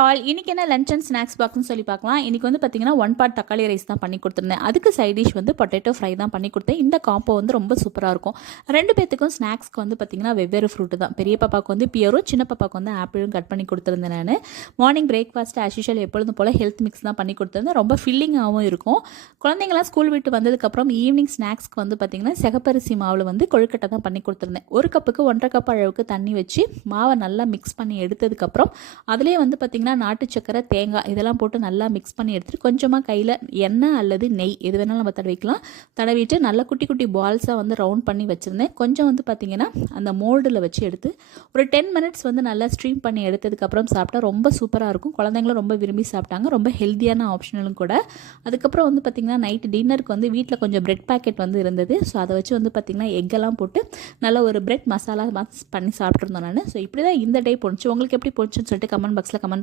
All இன்னைக்கு என்ன lunch and snacks பாக்ஸ்னு சொல்லி பார்க்கலாம். இன்னைக்கு வந்து பார்த்தீங்கன்னா 1 பார்ட் தக்காளி ரைஸ் தான் பண்ணி கொடுத்துருந்தேன். அதுக்கு சைட் டிஷ் வந்து பொட்டேட்டோ ஃப்ரை தான் பண்ணி கொடுத்தேன். இந்த காம்போ வந்து ரொம்ப சூப்பராக இருக்கும். 2 பேத்துக்கும் ஸ்நாக்ஸ்க்கு வந்து பார்த்தீங்கன்னா வெவ்வேறு ஃப்ரூட்டு தான். பெரிய பாப்பாவுக்கு வந்து பியரும், சின்ன பாப்பாவுக்கு வந்து ஆப்பிளும் கட் பண்ணி கொடுத்துருந்தேன். நான் மார்னிங் பிரேக்ஃபாஸ்ட் ஆஸ் யூஷுவல் எப்பொழுதும் போல் ஹெல்த் மிக்ஸ் தான் பண்ணி கொடுத்துருந்தேன். ரொம்ப ஃபில்லிங்காகவும் இருக்கும். குழந்தைங்களாம் ஸ்கூல் விட்டு வந்ததுக்கப்புறம் ஈவினிங் ஸ்நாக்ஸ்க்கு வந்து பார்த்தீங்கன்னா சிகப்பரிசி மாவில் வந்து கொழுக்கட்டை தான் பண்ணி கொடுத்துருந்தேன். 1 கப்புக்கு 1.5 கப் அளவுக்கு தண்ணி வச்சு மாவை நல்லா மிக்ஸ் பண்ணி எடுத்ததுக்கப்புறம் அதிலே வந்து பார்த்தீங்கன்னா நாட்டு சக்கரை, தேங்காய் இதெல்லாம் போட்டு நல்லா மிக்ஸ் பண்ணி எடுத்துகிட்டு கொஞ்சமாக கையில் எண்ணெய் அல்லது நெய் எது வேணாலும் நம்ம தடவிக்கலாம். தடவிட்டு நல்லா குட்டி குட்டி பால்ஸாக வந்து ரவுண்ட் பண்ணி வச்சுருந்தேன். கொஞ்சம் வந்து பார்த்திங்கன்னா அந்த மோல்டில் வச்சு எடுத்து ஒரு 10 மினிட்ஸ் வந்து நல்லா ஸ்ட்ரீம் பண்ணி எடுத்ததுக்கப்புறம் சாப்பிட்டா ரொம்ப சூப்பராக இருக்கும். குழந்தைங்களும் ரொம்ப விரும்பி சாப்பிட்டாங்க. ரொம்ப ஹெல்த்தியான ஆப்ஷனலும் கூட. அதுக்கப்புறம் வந்து பார்த்திங்கன்னா நைட்டு டின்னருக்கு வந்து வீட்டில் கொஞ்சம் பிரெட் பேக்கெட் வந்து இருந்தது. ஸோ அதை வச்சு வந்து பார்த்திங்கன்னா எக்கெல்லாம் போட்டு நல்லா ஒரு பிரெட் மசாலா பண்ணி சாப்பிட்ருந்தோம் நான். ஸோ இப்படி தான் இந்த டே போணுச்சு. உங்களுக்கு எப்படி போச்சுன்னு சொல்லிட்டு கமெண்ட் பாக்ஸில் கமெண்ட்